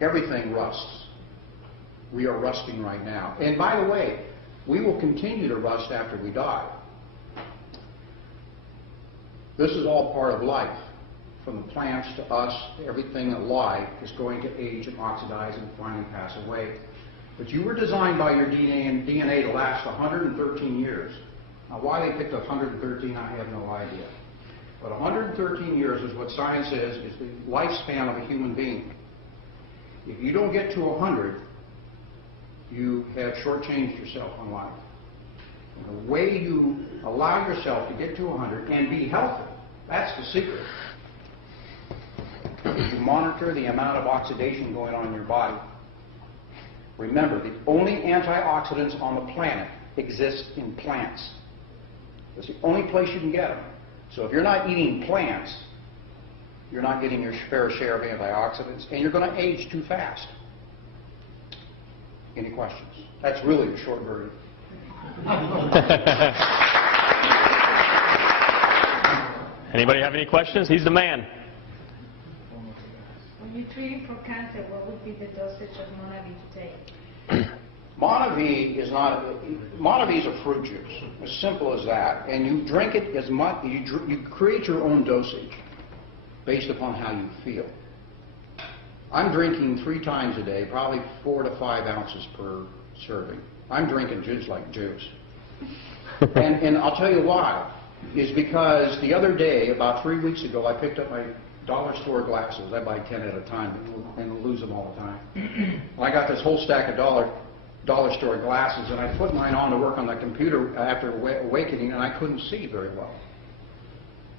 everything rusts. We are rusting right now. And by the way, we will continue to rust after we die. This is all part of life. From the plants to us, everything alive is going to age and oxidize and finally pass away. But you were designed by your DNA to last 113 years. Now, why they picked 113, I have no idea. But 113 years is what science says is the lifespan of a human being. If you don't get to 100, you have shortchanged yourself on life. And the way you allow yourself to get to 100 and be healthy, that's the secret. You monitor the amount of oxidation going on in your body. Remember, the only antioxidants on the planet exist in plants. That's the only place you can get them. So if you're not eating plants, you're not getting your fair share of antioxidants, and you're going to age too fast. Any questions? That's really the short version. Anybody have any questions? He's the man. When you're treating for cancer, what would be the dosage of Monavie to take? Monavie is a fruit juice, as simple as that. And you drink it as much, you create your own dosage based upon how you feel. I'm drinking 3 times a day, probably 4 to 5 ounces per serving. I'm drinking juice like juice. And I'll tell you why. Is because the other day, about 3 weeks ago, I picked up my dollar store glasses. I buy 10 at a time and lose them all the time. And I got this whole stack of dollar store glasses, and I put mine on to work on the computer after awakening, and I couldn't see very well.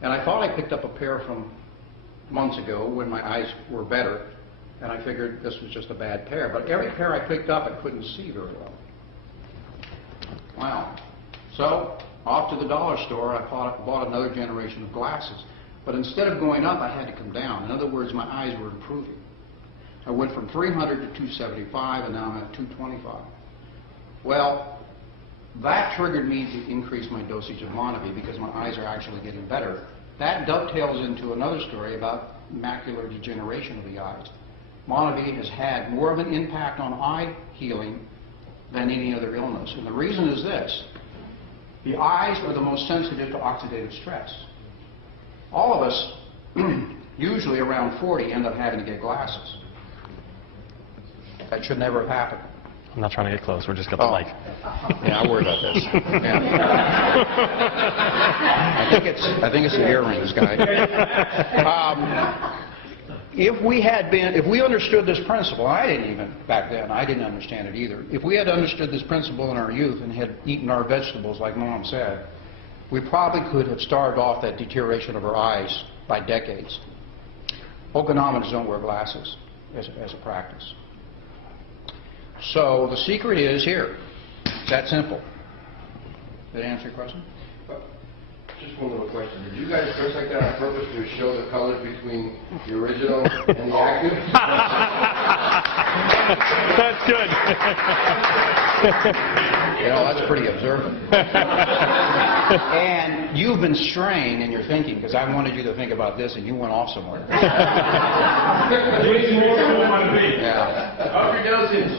And I thought I picked up a pair from months ago when my eyes were better, and I figured this was just a bad pair. But every pair I picked up, I couldn't see very well. Wow. So off to the dollar store, I bought another generation of glasses. But instead of going up, I had to come down. In other words, my eyes were improving. I went from 300 to 275, and now I'm at 225. Well, that triggered me to increase my dosage of Monavie because my eyes are actually getting better. That dovetails into another story about macular degeneration of the eyes. Monavie has had more of an impact on eye healing than any other illness. And the reason is this. The eyes are the most sensitive to oxidative stress. All of us, usually around 40, end up having to get glasses. That should never have happened. I'm not trying to get close. We're just got the mic. Yeah, I worry about this. Yeah. I think it's the earrings, guy. If we understood this principle, I didn't even back then. I didn't understand it either. If we had understood this principle in our youth and had eaten our vegetables, like Mom said, we probably could have starved off that deterioration of our eyes by decades. Okinawans don't wear glasses as a practice. So the secret is here. It's that simple. Did I answer your question? Just one little question. Did you guys dress like that on purpose to show the colors between the original and the active? That's good. You know, that's pretty observant. And you've been straying in your thinking because I wanted you to think about this and you went off somewhere. Yeah. Up your dosage.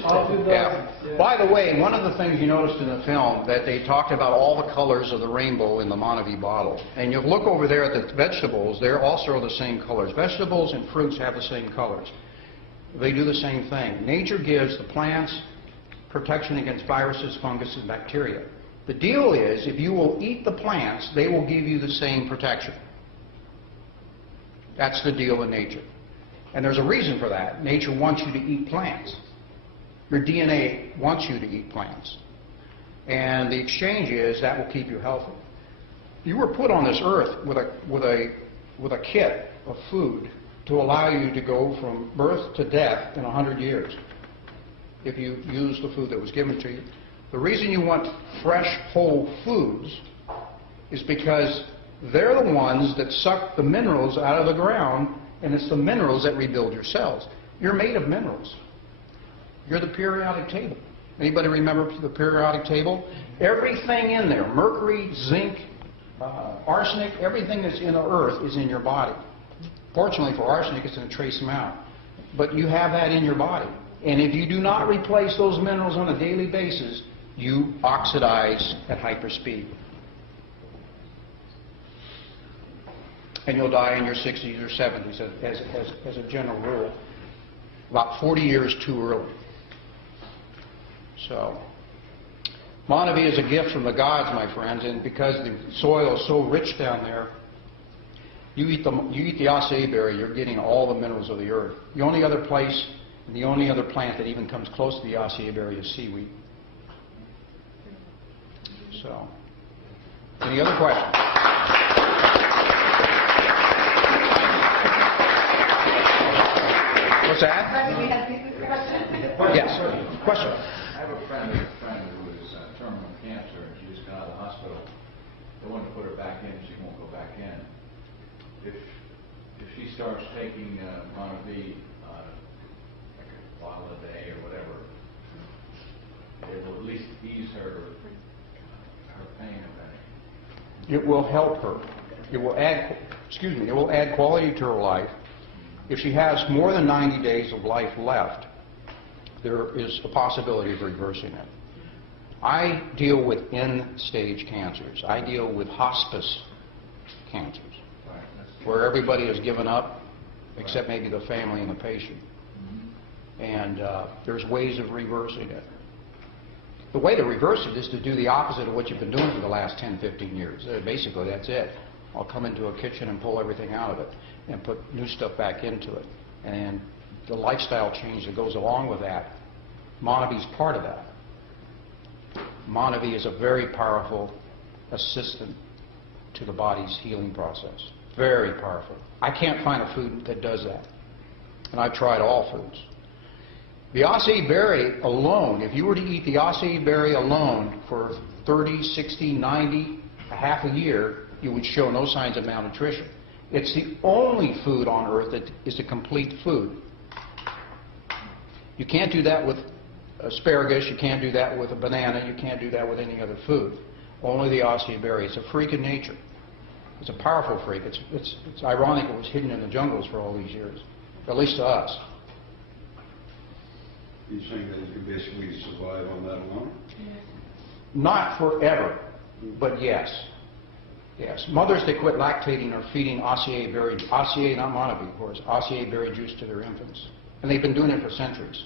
Yeah. By the way, one of the things you noticed in the film that they talked about all the colors of the rainbow in the Monavie bottle. And you look over there at the vegetables, they're also the same colors. Vegetables and fruits have the same colors. They do the same thing. Nature gives the plants protection against viruses, fungus, and bacteria. The deal is, if you will eat the plants, they will give you the same protection. That's the deal in nature. And there's a reason for that. Nature wants you to eat plants. Your DNA wants you to eat plants. And the exchange is that will keep you healthy. You were put on this earth with a kit of food to allow you to go from birth to death in 100 years if you use the food that was given to you. The reason you want fresh, whole foods is because they're the ones that suck the minerals out of the ground, and it's the minerals that rebuild your cells. You're made of minerals. You're the periodic table. Anybody remember the periodic table? Everything in there, mercury, zinc, arsenic, everything that's in the earth is in your body. Fortunately for arsenic, it's in a trace amount. But you have that in your body. And if you do not replace those minerals on a daily basis, you oxidize at hyperspeed. And you'll die in your 60s or 70s as a general rule. About 40 years too early. So, Monavie is a gift from the gods, my friends, and because the soil is so rich down there, you eat the acai berry, you're getting all the minerals of the earth. The only other place, the only other plant that even comes close to the acai berry is seaweed. So, any other questions? What's that? Yes. Question. I have a friend who is terminal cancer, and she just got out of the hospital. They want to put her back in, she won't go back in. If she starts taking Monavie, like a bottle a day or whatever, it will at least ease her pain of that. It will help her. It will add, it will add quality to her life. If she has more than 90 days of life left, there is a possibility of reversing it. I deal with end-stage cancers. I deal with hospice cancers, where everybody has given up except maybe the family and the patient. And there's ways of reversing it. The way to reverse it is to do the opposite of what you've been doing for the last 10, 15 years. Basically, that's it. I'll come into a kitchen and pull everything out of it and put new stuff back into it. And the lifestyle change that goes along with that, Monavie is part of that. Monavie is a very powerful assistant to the body's healing process. Very powerful. I can't find a food that does that. And I've tried all foods. The acai berry alone, if you were to eat the acai berry alone for 30, 60, 90, a half a year, you would show no signs of malnutrition. It's the only food on earth that is a complete food. You can't do that with asparagus, you can't do that with a banana, you can't do that with any other food. Only the acai berry. It's a freak of nature. It's a powerful freak. It's ironic it was hidden in the jungles for all these years, at least to us. You saying that you can basically survive on that alone? Not forever, but yes. Yes. Mothers that quit lactating are feeding acai berry, acai, not Monavie, of course, acai berry juice to their infants. And they've been doing it for centuries,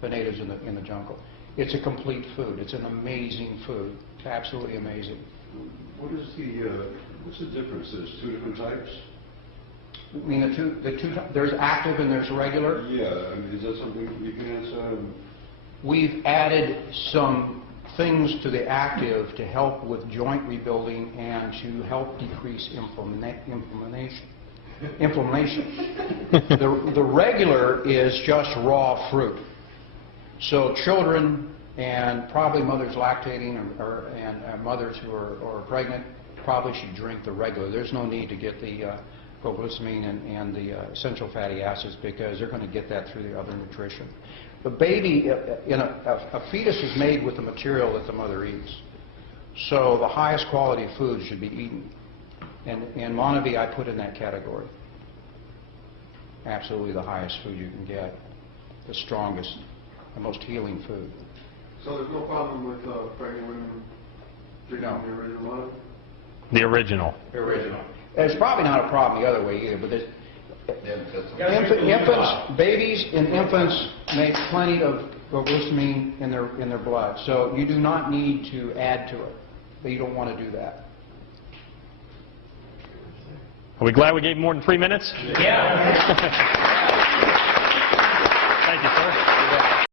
the natives in the jungle. It's a complete food. It's an amazing food. It's absolutely amazing. What is what's the difference? There's two different types? I mean, there's active and there's regular. Yeah, I mean, is that something you can answer? We've added some things to the active to help with joint rebuilding and to help decrease inflammation. The regular is just raw fruit. So children and probably mothers lactating and mothers who are pregnant probably should drink the regular. There's no need to get the glycemine and the essential fatty acids because they're going to get that through the other nutrition. The baby, a fetus is made with the material that the mother eats. So the highest quality food should be eaten. And Monavie I put in that category. Absolutely the highest food you can get. The strongest, the most healing food. So there's no problem with pregnant women drinking the original one? The original. The original. It's probably not a problem the other way either, but infants, babies and infants make plenty of glycemine in their blood, so you do not need to add to it. But you don't want to do that. Are we glad we gave more than 3 minutes? Yeah. Thank you, sir.